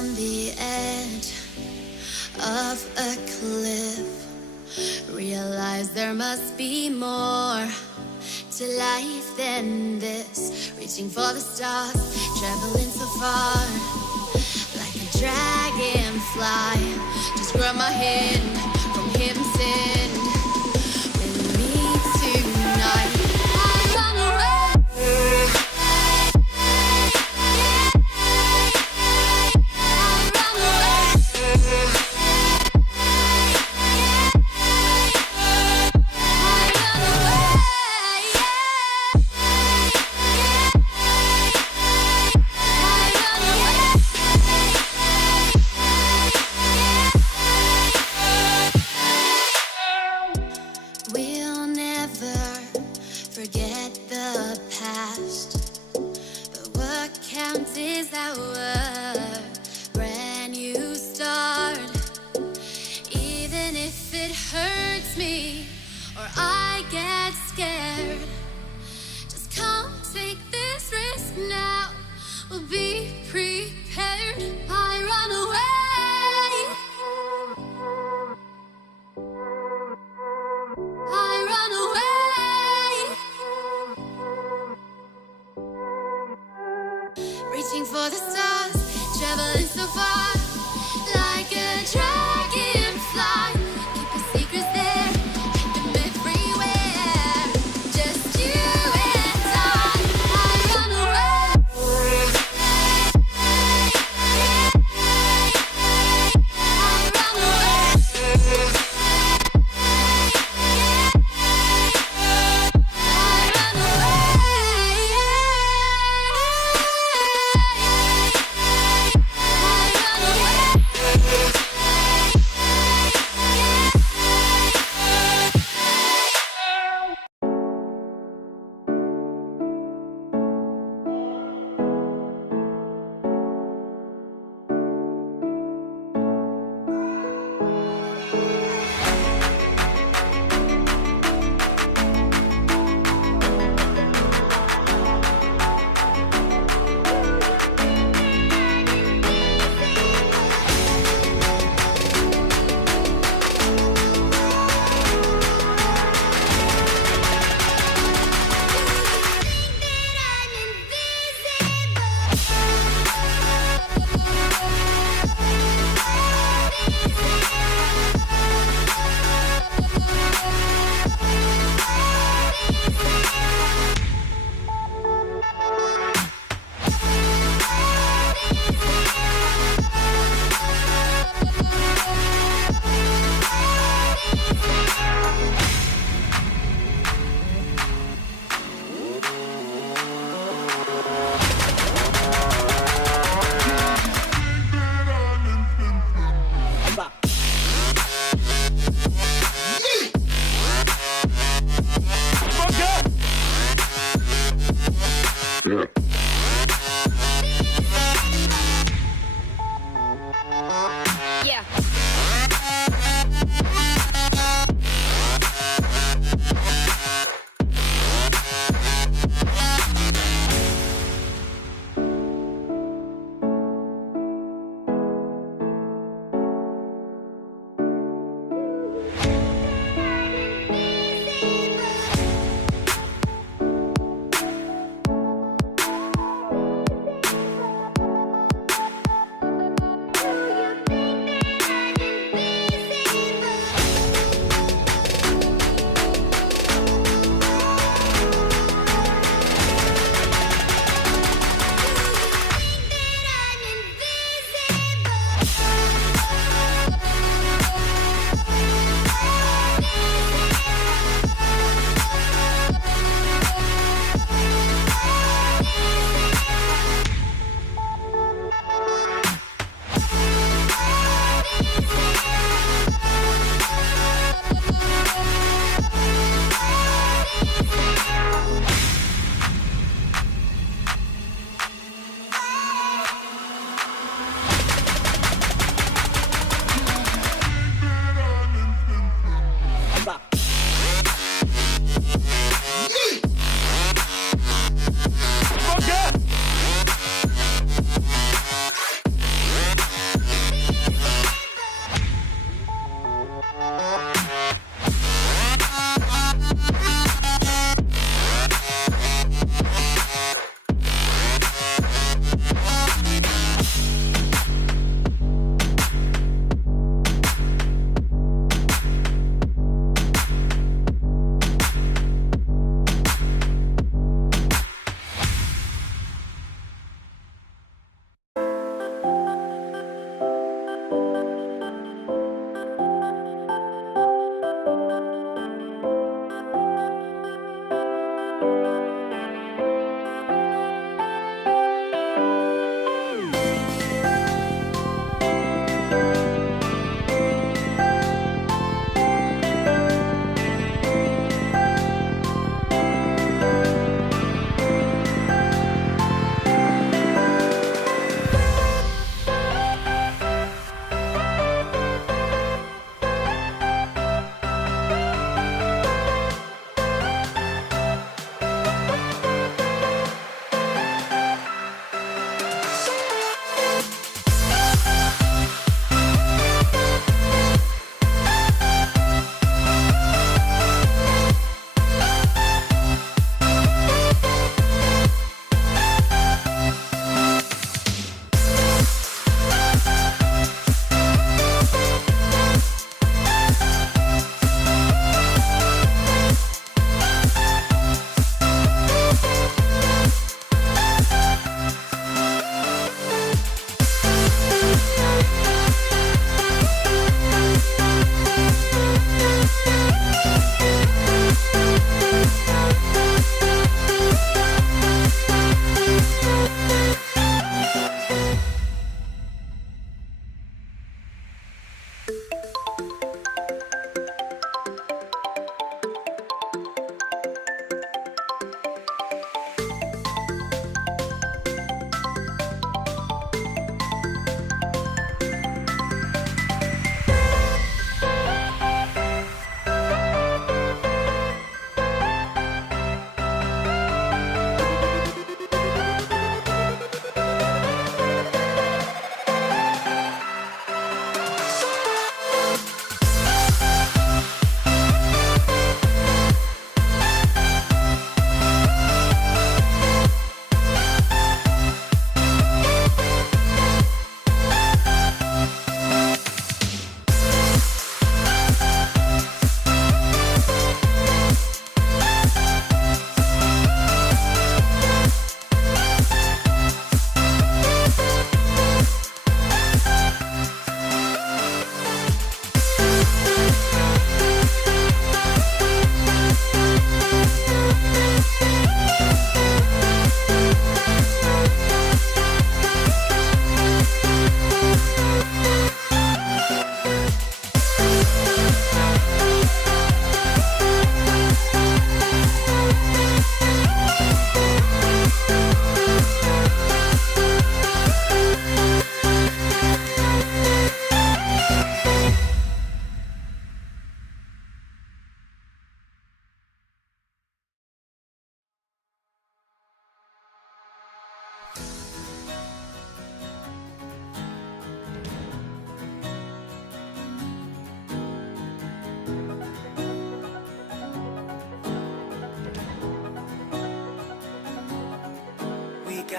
on the edge of a cliff. Realize there must be more to life than this. Reaching for the stars, traveling so far, like a dragonfly. Just grab my hand from heaven's send. With me tonight, I run away. We'll never forget the past, but what counts is our brand new start. Even if it hurts me or I get scared, just come take this risk now. We'll be prepared. I run away. I run away. Reaching for the stars, traveling so far, like a dragonfly. Keep your secrets there, keep them everywhere. Just you and I run away. I run away. I run away.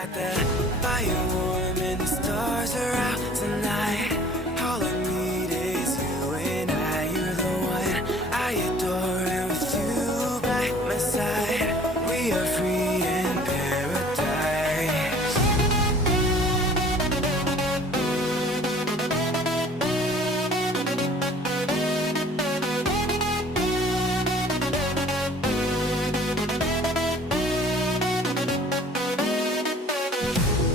got the fire warm and the stars are out tonight. All I need is you and I. You're the one I adore, and with you by my side, we are free in paradise.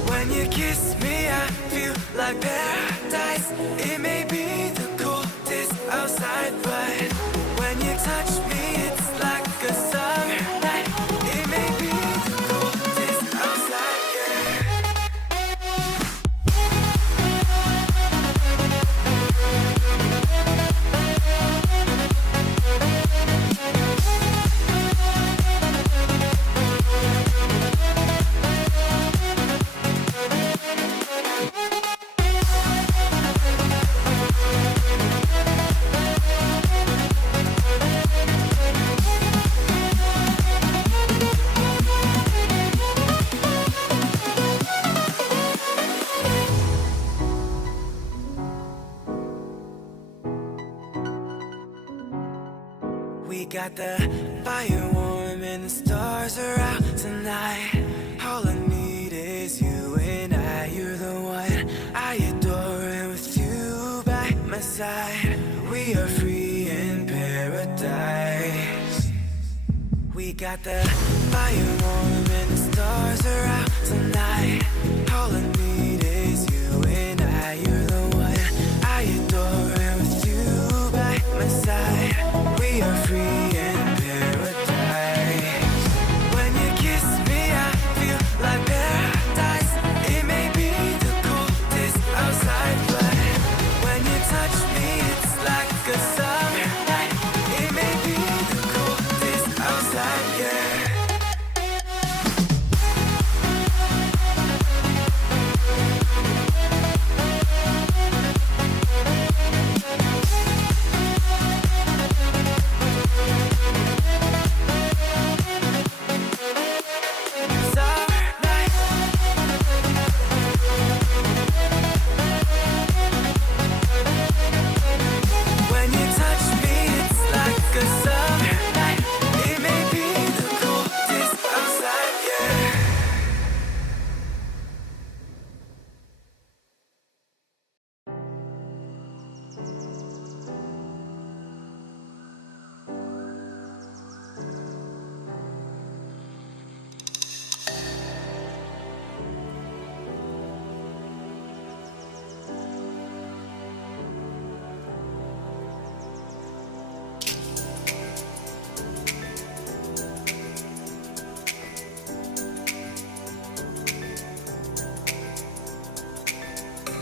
When you kiss me, I feel like paradise. It may be the coldest outside, but when you touch me, it's like a summer night. It may be the coldest outside, yeah. We got the fire warm and the stars are out tonight. All I need is you and I. You're the one I adore, and with you by my side, we are free in paradise. We got the fire warm and the stars are out tonight.